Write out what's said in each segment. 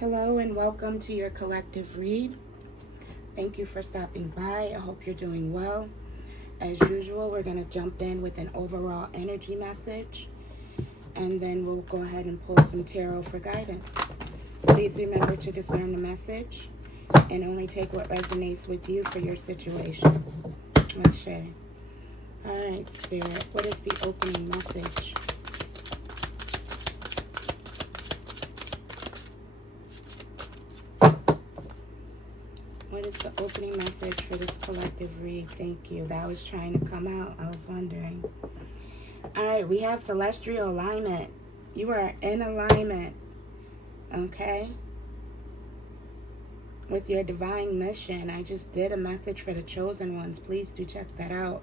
Hello and welcome to your collective read. Thank you for stopping by. I hope you're doing well. As usual, we're going to jump in with an overall energy message and then we'll go ahead and pull some tarot for guidance. Please remember to discern the message and only take what resonates with you for your situation. Ashe. All right, Spirit, what is the opening message? What is the opening message for this collective read? Thank you. That was trying to come out. I was wondering. All right, we have celestial alignment. You are in alignment, okay, with your divine mission. I just did a message for the chosen ones. Please do check that out.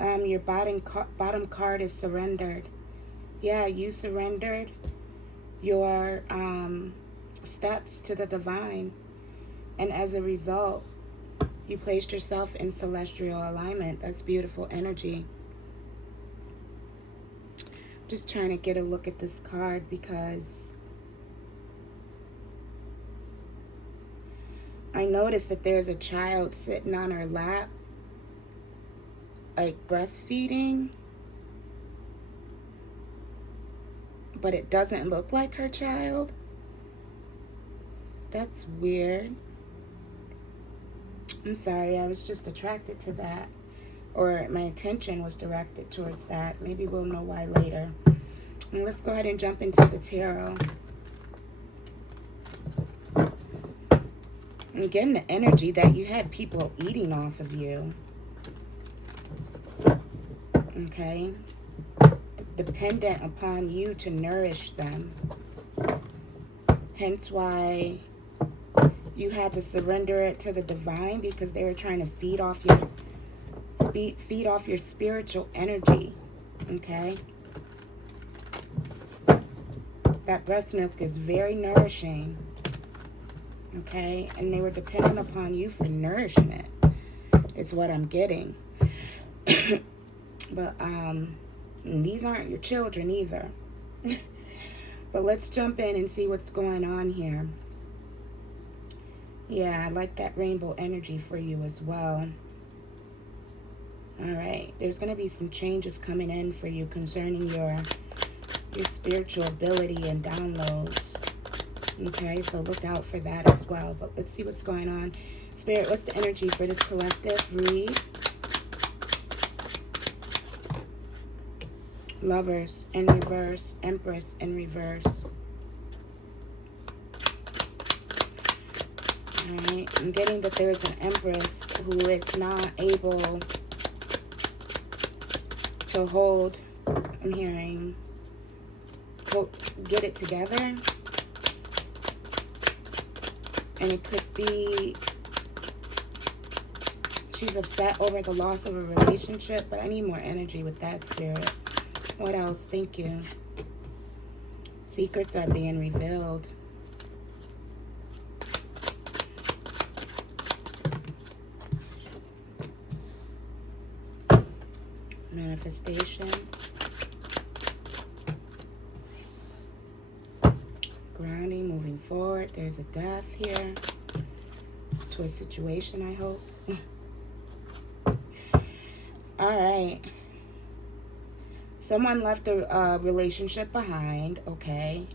Your bottom card is surrendered. Yeah, you surrendered your steps to the divine. And as a result, you placed yourself in celestial alignment. That's beautiful energy. Just trying to get a look at this card because I noticed that there's a child sitting on her lap, like breastfeeding, but it doesn't look like her child. That's weird. I'm sorry, I was just attracted to that, or my attention was directed towards that. Maybe we'll know why later. And let's go ahead and jump into the tarot. I'm getting the energy that you had people eating off of you. Okay? Dependent upon you to nourish them. Hence why you had to surrender it to the divine, because they were trying to feed off your spiritual energy. Okay? That breast milk is very nourishing. Okay? And they were dependent upon you for nourishment. It's what I'm getting. But these aren't your children either. But let's jump in and see what's going on here. Yeah, I like that rainbow energy for you as well. All right, there's going to be some changes coming in for you concerning your spiritual ability and downloads. Okay, so look out for that as well. But let's see what's going on. Spirit, what's the energy for this collective read? Lovers in reverse, Empress in reverse. Alright, I'm getting that there's an Empress who is not able to hold, I'm hearing, get it together. And it could be she's upset over the loss of a relationship, but I need more energy with that, Spirit. What else? Thank you. Secrets are being revealed. Manifestations. Grounding, moving forward. There's a death here. To a situation, I hope. Alright. Someone left a relationship behind, okay?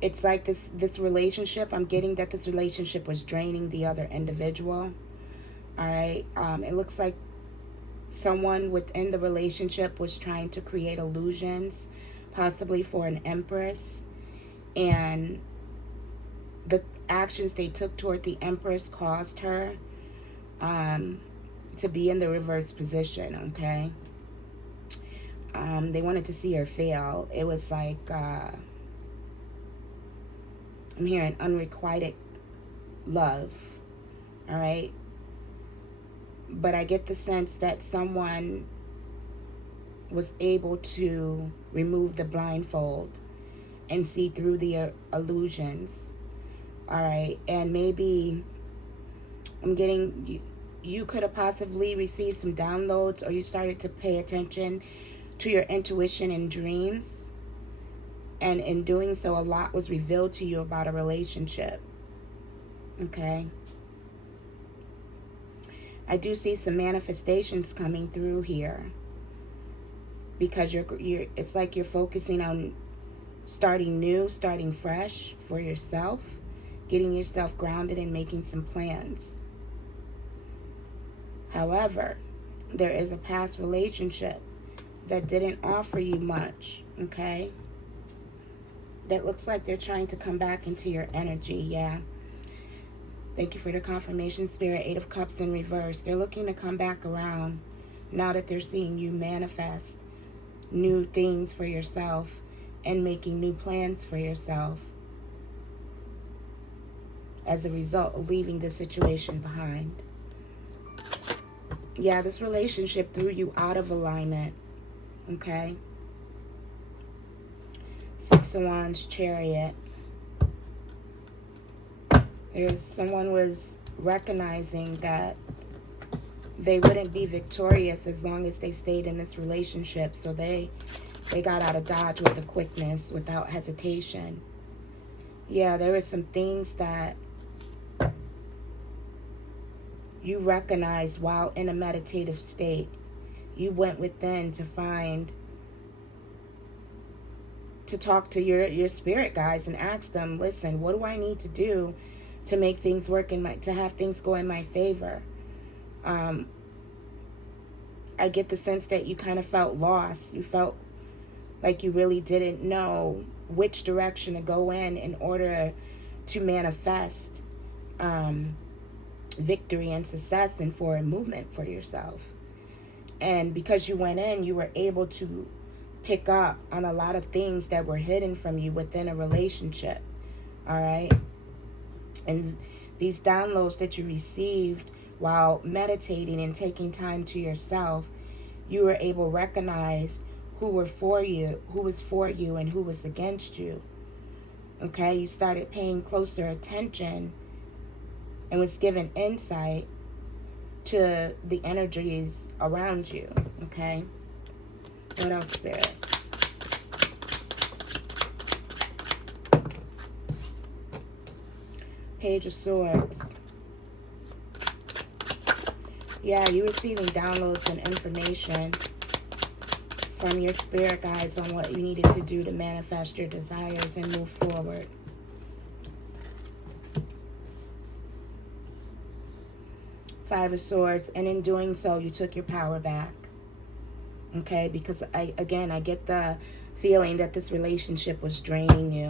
It's like this relationship, I'm getting that this relationship was draining the other individual. Alright? It looks like someone within the relationship was trying to create illusions, possibly for an Empress. And the actions they took toward the Empress caused her to be in the reverse position, okay? They wanted to see her fail. It was like, I'm hearing unrequited love, all right? But I get the sense that someone was able to remove the blindfold and see through the illusions, all right? And maybe I'm getting, you could have possibly received some downloads, or you started to pay attention to your intuition and dreams, And in doing so, a lot was revealed to you about a relationship. Okay. I do see some manifestations coming through here, because you're it's like you're focusing on starting new, starting fresh for yourself, getting yourself grounded and making some plans. However, there is a past relationship that didn't offer you much, okay? That looks like they're trying to come back into your energy, yeah. Thank you for the confirmation, Spirit. 8 of Cups in reverse. They're looking to come back around now that they're seeing you manifest new things for yourself and making new plans for yourself as a result of leaving this situation behind. Yeah, this relationship threw you out of alignment, okay? 6 of Wands, Chariot. Someone was recognizing that they wouldn't be victorious as long as they stayed in this relationship. So they got out of Dodge with the quickness, without hesitation. Yeah, there were some things that you recognized while in a meditative state. You went within to talk to your spirit guides and ask them, listen, what do I need to do to make things work to have things go in my favor? I get the sense that you kind of felt lost. You felt like you really didn't know which direction to go in order to manifest victory and success and forward movement for yourself. And because you went in, you were able to pick up on a lot of things that were hidden from you within a relationship. All right. And these downloads that you received while meditating and taking time to yourself, you were able to recognize who was for you and who was against you. Okay, you started paying closer attention and was given insight to the energies around you. Okay, what else, Spirit? Page of Swords. Yeah, you're receiving downloads and information from your spirit guides on what you needed to do to manifest your desires and move forward. Five of Swords, and in doing so, you took your power back. Okay, because I get the feeling that this relationship was draining you.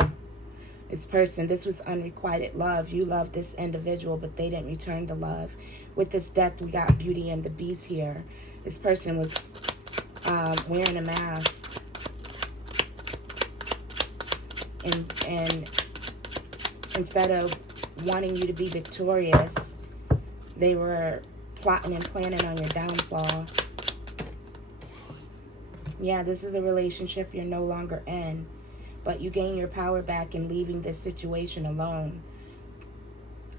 This was unrequited love. You loved this individual, but they didn't return the love. With this Death, we got Beauty and the Beast here. This person was wearing a mask. And instead of wanting you to be victorious, they were plotting and planning on your downfall. Yeah, this is a relationship you're no longer in. But you gain your power back in leaving this situation alone.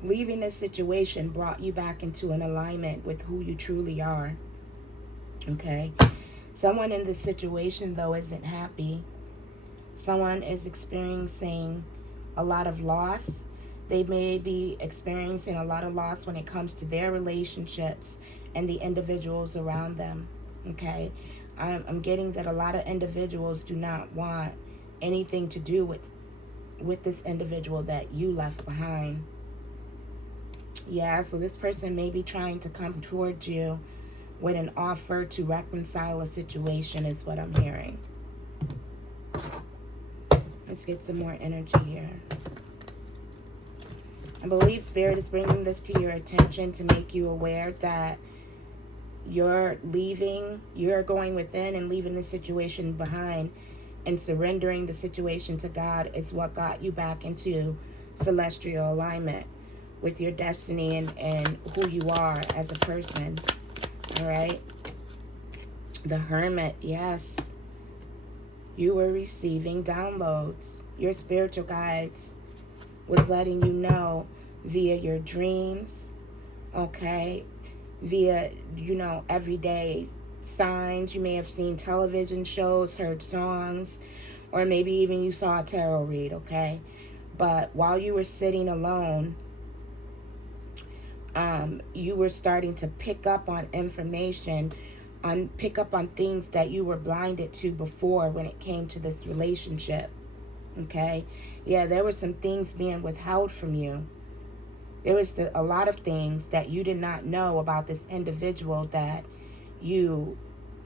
Leaving this situation brought you back into an alignment with who you truly are. Okay? Someone in this situation, though, isn't happy. Someone is experiencing a lot of loss. They may be experiencing a lot of loss when it comes to their relationships and the individuals around them. Okay? I'm getting that a lot of individuals do not want anything to do with this individual that you left behind. Yeah, so this person may be trying to come towards you with an offer to reconcile a situation, is what I'm hearing. Let's get some more energy here. I believe Spirit is bringing this to your attention to make you aware that you're going within and leaving this situation behind, and surrendering the situation to God is what got you back into celestial alignment with your destiny and who you are as a person. All right. The Hermit, yes. You were receiving downloads. Your spiritual guides was letting you know via your dreams, okay, via, everyday signs. You may have seen television shows, heard songs, or maybe even you saw a tarot read, okay? But while you were sitting alone, you were starting to pick up on information, pick up on things that you were blinded to before when it came to this relationship, okay? Yeah, there were some things being withheld from you. There was a lot of things that you did not know about this individual that you,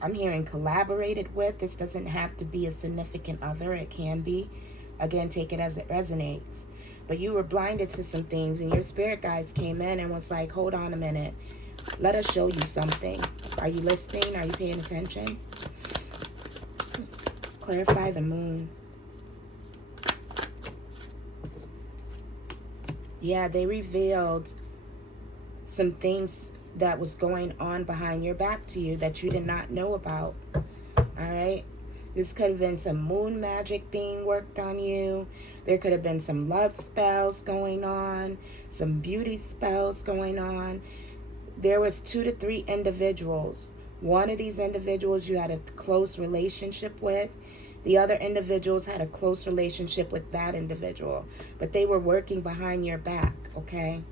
I'm hearing, collaborated with. This doesn't have to be a significant other. It can be. Again, take it as it resonates. But you were blinded to some things, and your spirit guides came in and was like, hold on a minute. Let us show you something. Are you listening? Are you paying attention? Clarify the moon. Yeah, they revealed some things that was going on behind your back to you that you did not know about. All right? This could have been some moon magic being worked on you. There could have been some love spells going on, some beauty spells going on. There was 2 to 3 individuals. One of these individuals you had a close relationship with. The other individuals had a close relationship with that individual. But they were working behind your back, okay?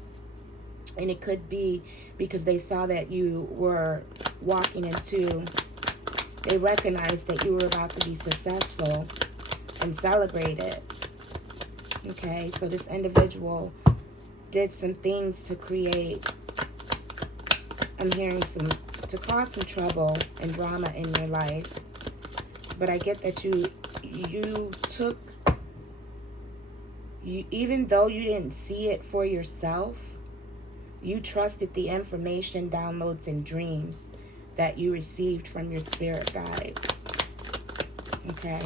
And it could be because they saw that you were walking into... They recognized that you were about to be successful and celebrate it. Okay, so this individual did some things to create, I'm hearing to cause some trouble and drama in your life. But I get that you took, even though you didn't see it for yourself, you trusted the information, downloads, and dreams that you received from your spirit guides. Okay.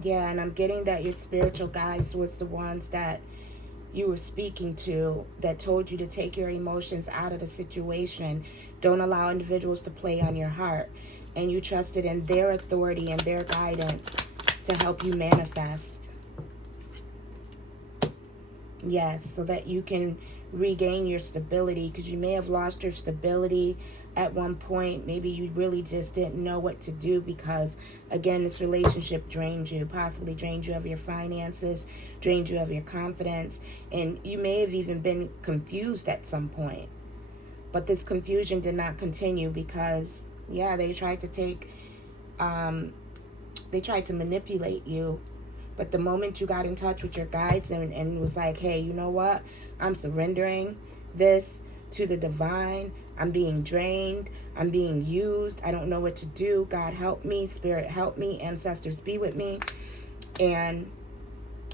Yeah, and I'm getting that your spiritual guides was the ones that you were speaking to, that told you to take your emotions out of the situation. Don't allow individuals to play on your heart. And you trusted in their authority and their guidance to help you manifest. Yes, so that you can regain your stability, because you may have lost your stability at one point. Maybe you really just didn't know what to do because, again, this relationship drained you, possibly drained you of your finances, drained you of your confidence, and you may have even been confused at some point. But this confusion did not continue because, yeah, they tried to manipulate you. But the moment you got in touch with your guides and was like, hey, you know what? I'm surrendering this to the divine. I'm being drained. I'm being used. I don't know what to do. God help me. Spirit help me. Ancestors be with me. And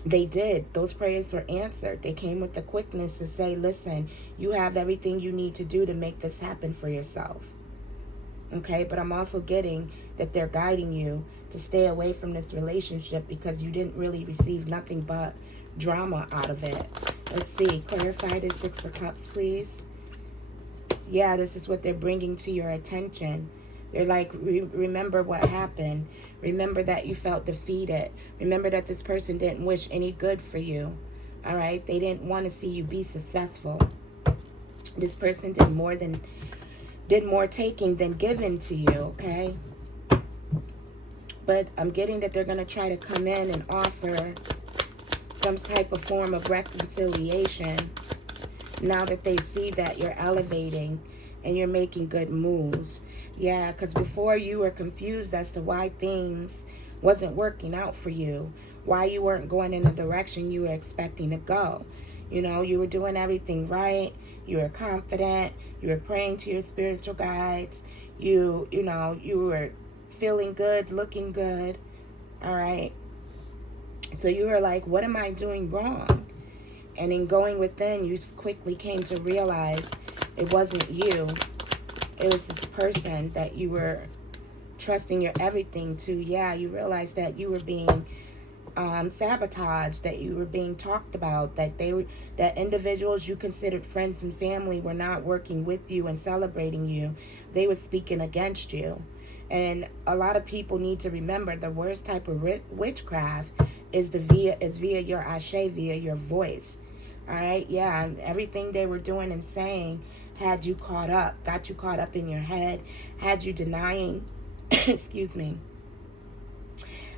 they did. Those prayers were answered. They came with the quickness to say, listen, you have everything you need to do to make this happen for yourself. Okay, but I'm also getting that they're guiding you to stay away from this relationship because you didn't really receive nothing but drama out of it. Let's see, clarify the 6 of Cups, please. Yeah, this is what they're bringing to your attention. They're like, remember what happened. Remember that you felt defeated. Remember that this person didn't wish any good for you. All right, they didn't want to see you be successful. This person did more taking than giving to you, okay? But I'm getting that they're going to try to come in and offer some type of form of reconciliation now that they see that you're elevating and you're making good moves. Yeah, because before you were confused as to why things wasn't working out for you, why you weren't going in the direction you were expecting to go. You know, you were doing everything right. You were confident. You were praying to your spiritual guides. You were feeling good, looking good. All right. So you were like, what am I doing wrong? And in going within, you quickly came to realize it wasn't you. It was this person that you were trusting your everything to. Yeah, you realized that you were being sabotaged, that you were being talked about, that individuals you considered friends and family were not working with you and celebrating you. They were speaking against you. And a lot of people need to remember the worst type of witchcraft is via your ashe, via your voice. All right, yeah, and everything they were doing and saying had you caught up, got you caught up in your head, had you denying, excuse me,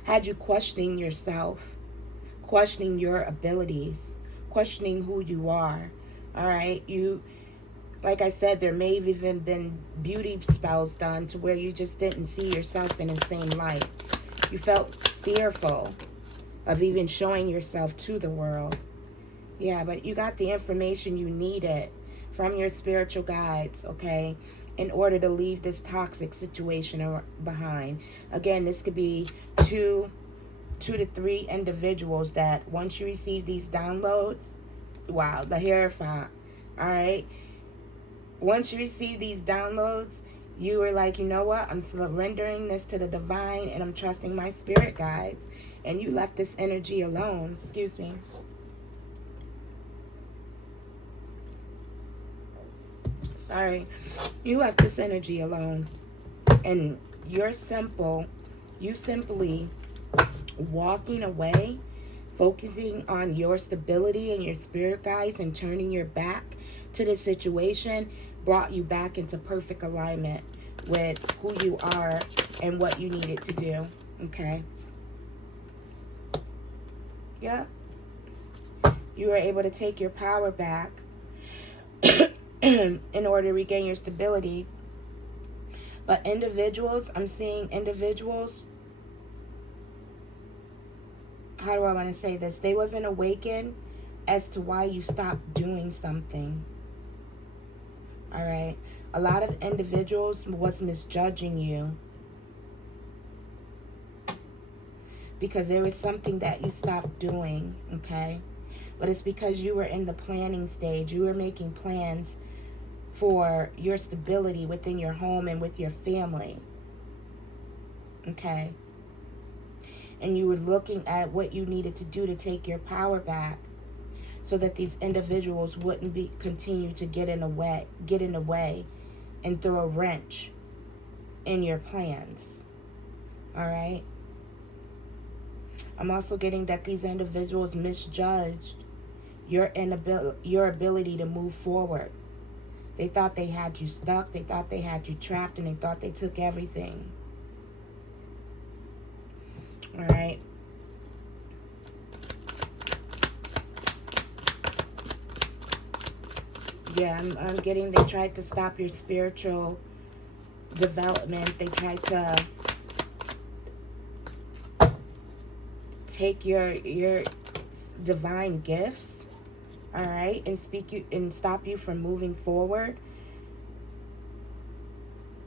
had you questioning yourself, questioning your abilities, questioning who you are. All right, like I said, there may have even been beauty spells done to where you just didn't see yourself in the same light. You felt fearful of even showing yourself to the world. Yeah, but you got the information you needed from your spiritual guides, okay, in order to leave this toxic situation behind. Again, this could be two to three individuals that once you receive these downloads, wow, the Hierophant, all right? Once you receive these downloads, you were like, you know what? I'm surrendering this to the divine and I'm trusting my spirit guides. And you left this energy alone. Excuse me. Sorry. You left this energy alone. And you simply walking away, focusing on your stability and your spirit guides and turning your back to the situation brought you back into perfect alignment with who you are and what you needed to do. Okay. Yeah. You were able to take your power back in order to regain your stability. But individuals, I'm seeing individuals, how do I want to say this? They wasn't awakened as to why you stopped doing something. All right. A lot of individuals was misjudging you because there was something that you stopped doing, okay? But it's because you were in the planning stage. You were making plans for your stability within your home and with your family, okay? And you were looking at what you needed to do to take your power back so that these individuals wouldn't continue to get in the way and throw a wrench in your plans. All right? I'm also getting that these individuals misjudged your ability to move forward. They thought they had you stuck, they thought they had you trapped, and they thought they took everything. All right? Yeah, I'm getting they tried to stop your spiritual development. They tried to take your divine gifts, all right, and stop you from moving forward.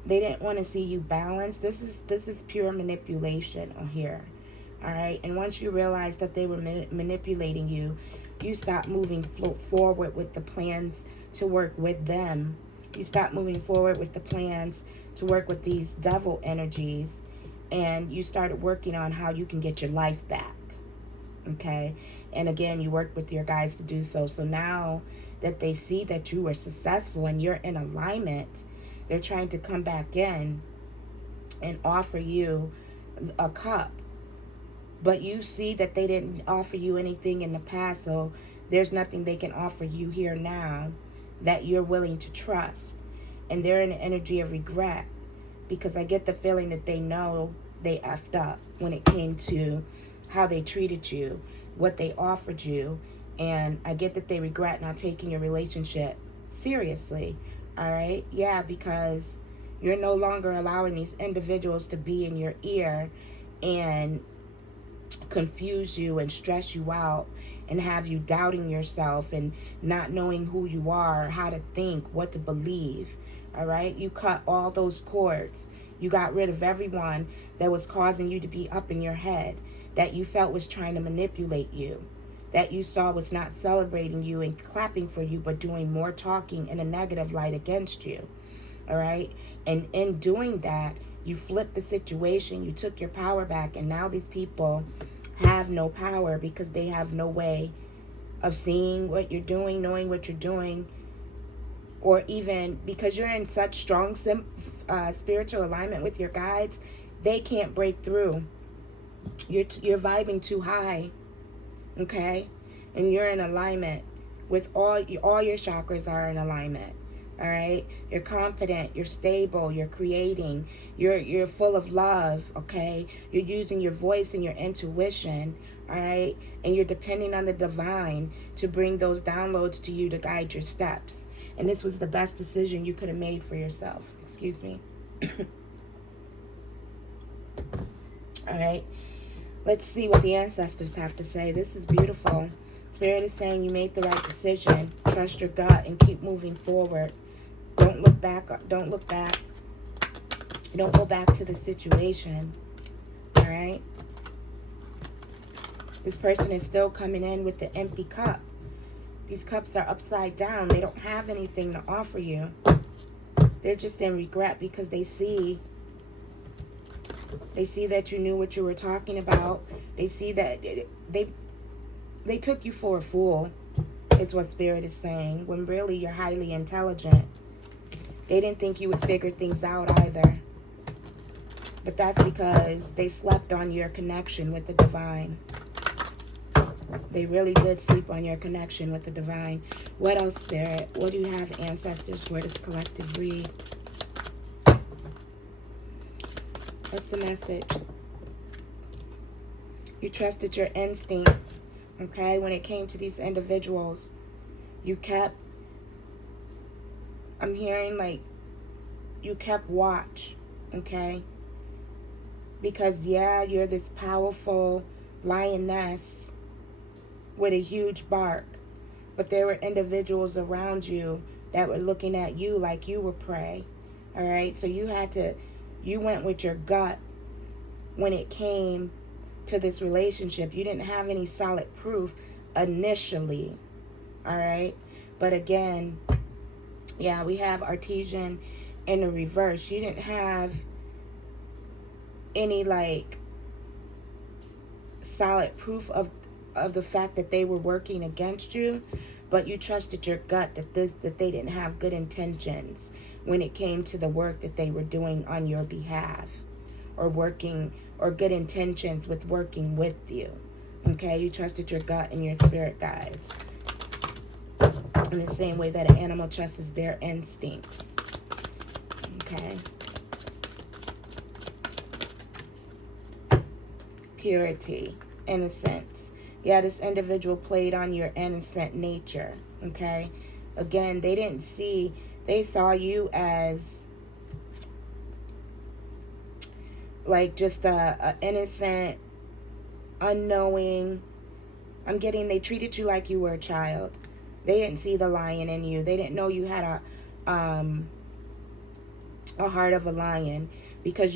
They didn't want to see you balanced. This is pure manipulation on here, all right. And once you realize that they were manipulating you, you stop moving forward with the plans to work with them. You stop moving forward with the plans to work with these devil energies, and you started working on how you can get your life back, okay? And again, you worked with your guides to do so. So now that they see that you are successful and you're in alignment, they're trying to come back in and offer you a cup. But you see that they didn't offer you anything in the past, so there's nothing they can offer you here now that you're willing to trust. And they're in an energy of regret, because I get the feeling that they know they effed up when it came to how they treated you, what they offered you, and I get that they regret not taking your relationship seriously. All right? Yeah, because you're no longer allowing these individuals to be in your ear and confuse you and stress you out and have you doubting yourself and not knowing who you are, how to think, what to believe. All right? You cut all those cords. You got rid of everyone that was causing you to be up in your head, that you felt was trying to manipulate you, that you saw was not celebrating you and clapping for you, but doing more talking in a negative light against you. All right? And in doing that, you flipped the situation. You took your power back, and now these people have no power because they have no way of seeing what you're doing, knowing what you're doing, or even because you're in such strong spiritual alignment with your guides, they can't break through. You're vibing too high, okay? And you're in alignment with all your chakras are in alignment, All right, you're confident, you're stable, you're creating, you're full of love. Okay, you're using your voice and your intuition. All right, and you're depending on the divine to bring those downloads to you to guide your steps. And this was the best decision you could have made for yourself. Excuse me. All right, let's see what the ancestors have to say. This is beautiful. Spirit is saying you made the right decision. Trust your gut and keep moving forward. Don't look back. Don't look back. Don't go back to the situation. All right. This person is still coming in with the empty cup. These cups are upside down. They don't have anything to offer you. They're just in regret because they see that you knew what you were talking about. They see that they took you for a fool, is what Spirit is saying, when really you're highly intelligent. They didn't think you would figure things out either. But that's because they slept on your connection with the divine. They really did sleep on your connection with the divine. What else, Spirit? What do you have, ancestors, for this collective read? What's the message? You trusted your instincts, okay? When it came to these individuals, you kept, I'm hearing like, you kept watch, okay? Because, yeah, you're this powerful lioness with a huge bark. But there were individuals around you that were looking at you like you were prey. All right? So you went with your gut when it came to this relationship. You didn't have any solid proof initially. All right? But again, yeah, we have Artesian in the reverse. You didn't have any like solid proof of the fact that they were working against you, but you trusted your gut that they didn't have good intentions when it came to the work that they were doing on your behalf, or good intentions with working with you. Okay, you trusted your gut and your spirit guides in the same way that an animal trusts their instincts. Okay. Purity, innocence. Yeah, this individual played on your innocent nature, okay? Again, they saw you as like just a innocent, unknowing. They treated you like you were a child. They didn't see the lion in you. They didn't know you had a heart of a lion, because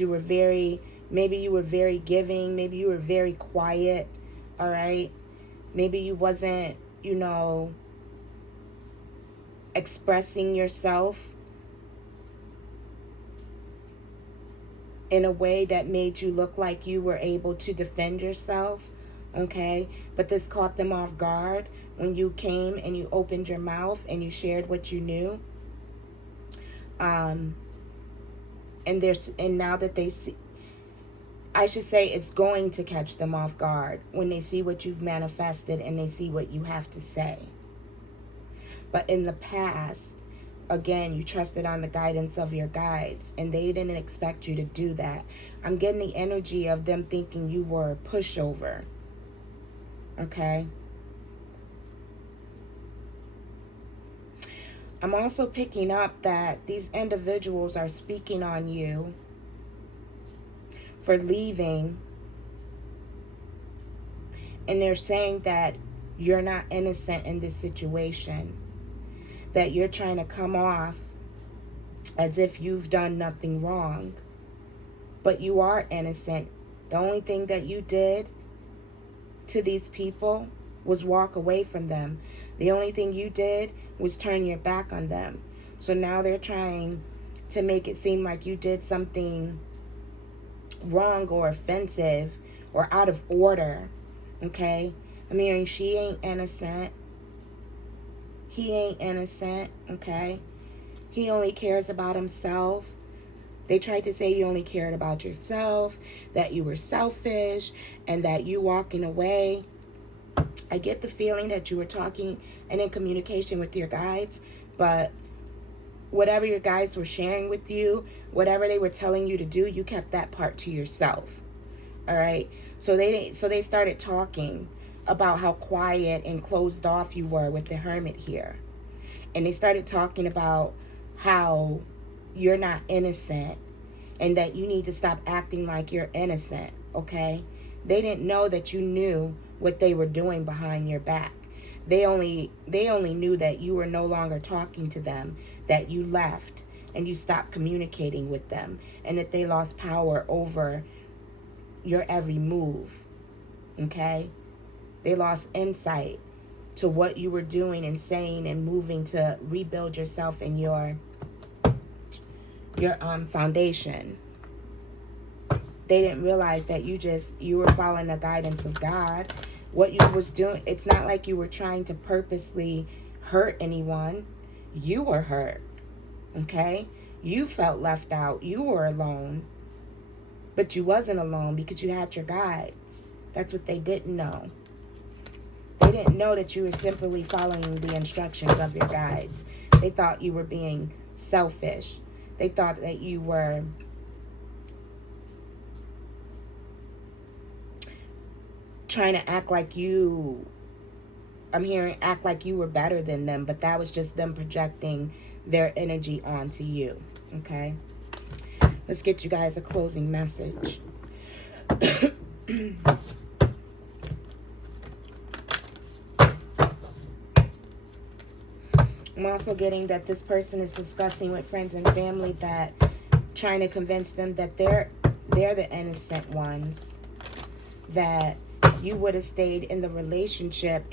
maybe you were very giving, maybe you were very quiet. All right, maybe you wasn't, expressing yourself in a way that made you look like you were able to defend yourself. Okay, but this caught them off guard when you came and you opened your mouth and you shared what you knew. And now that they see, I should say, it's going to catch them off guard when they see what you've manifested and they see what you have to say. But in the past, again, you trusted on the guidance of your guides, and they didn't expect you to do that. I'm getting the energy of them thinking you were a pushover. Okay? I'm also picking up that these individuals are speaking on you for leaving, and they're saying that you're not innocent in this situation, that you're trying to come off as if you've done nothing wrong, but you are innocent. The only thing that you did to these people was walk away from them. The only thing you did was turn your back on them. So now they're trying to make it seem like you did something wrong or offensive or out of order. Okay? I'm hearing she ain't innocent. He ain't innocent. Okay? He only cares about himself. They tried to say you only cared about yourself, that you were selfish, and that you walking away. I get the feeling that you were talking and in communication with your guides, but whatever your guides were sharing with you, whatever they were telling you to do, you kept that part to yourself. All right. So they started talking about how quiet and closed off you were with the hermit here. And they started talking about how you're not innocent and that you need to stop acting like you're innocent, okay? They didn't know that you knew what they were doing behind your back. They only knew that you were no longer talking to them, that you left and you stopped communicating with them, and that they lost power over your every move, okay? They lost insight to what you were doing and saying and moving to rebuild yourself and your foundation. They didn't realize that you were following the guidance of God. What you was doing, it's not like you were trying to purposely hurt anyone. You were hurt, okay? You felt left out. You were alone. But you wasn't alone because you had your guides. That's what they didn't know. They didn't know that you were simply following the instructions of your guides. They thought you were being selfish. They thought that you were trying to act like act like you were better than them, but that was just them projecting their energy onto you, okay? Let's get you guys a closing message. I'm also getting that this person is discussing with friends and family, that trying to convince them that they're the innocent ones, that you would have stayed in the relationship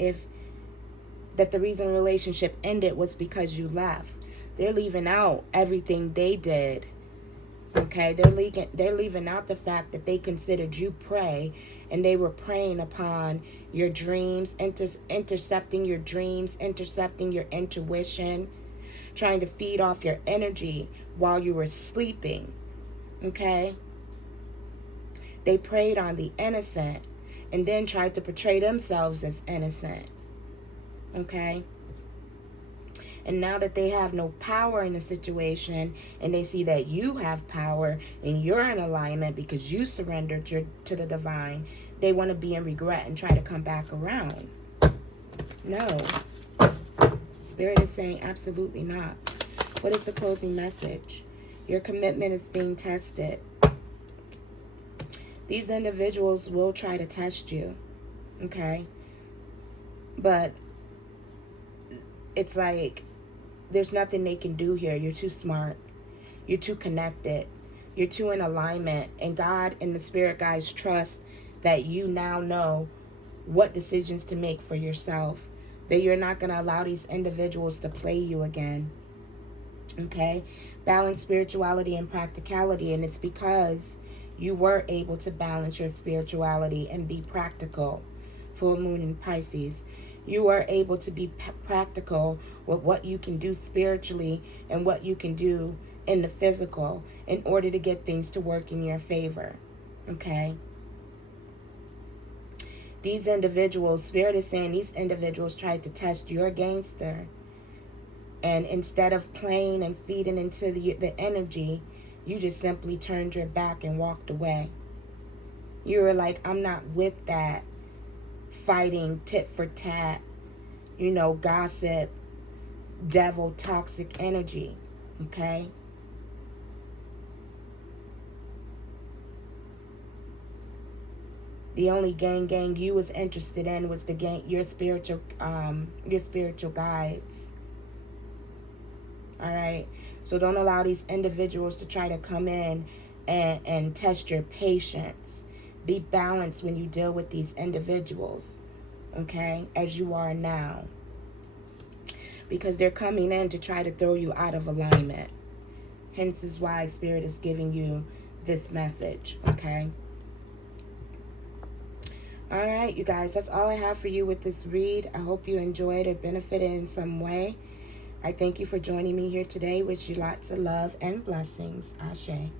that the reason the relationship ended was because you left. They're leaving out everything they did. Okay, they're leaving out the fact that they considered you prey, and they were preying upon your dreams, intercepting your dreams, intercepting your intuition, trying to feed off your energy while you were sleeping. Okay, they preyed on the innocent and then tried to portray themselves as innocent. Okay. And now that they have no power in the situation, and they see that you have power and you're in alignment because you surrendered to the divine, they want to be in regret and try to come back around. No. Spirit is saying absolutely not. What is the closing message? Your commitment is being tested. These individuals will try to test you. Okay? But it's like there's nothing they can do here. You're too smart. You're too connected. You're too in alignment. And God and the spirit guides trust that you now know what decisions to make for yourself. That you're not going to allow these individuals to play you again. Okay? Balance spirituality and practicality. And it's because you were able to balance your spirituality and be practical. Full moon in Pisces. You are able to be practical with what you can do spiritually and what you can do in the physical in order to get things to work in your favor. Okay? These individuals, Spirit is saying these individuals tried to test your gangster. And instead of playing and feeding into the energy, you just simply turned your back and walked away. You were like, I'm not with that fighting, tit for tat, gossip, devil, toxic energy. Okay? The only gang you was interested in was the gang, your spiritual guides. All right? So don't allow these individuals to try to come in and test your patience. Be balanced when you deal with these individuals, okay, as you are now. Because they're coming in to try to throw you out of alignment. Hence is why Spirit is giving you this message, okay? All right, you guys, that's all I have for you with this read. I hope you enjoyed or benefited in some way. I thank you for joining me here today. Wish you lots of love and blessings. Ashe.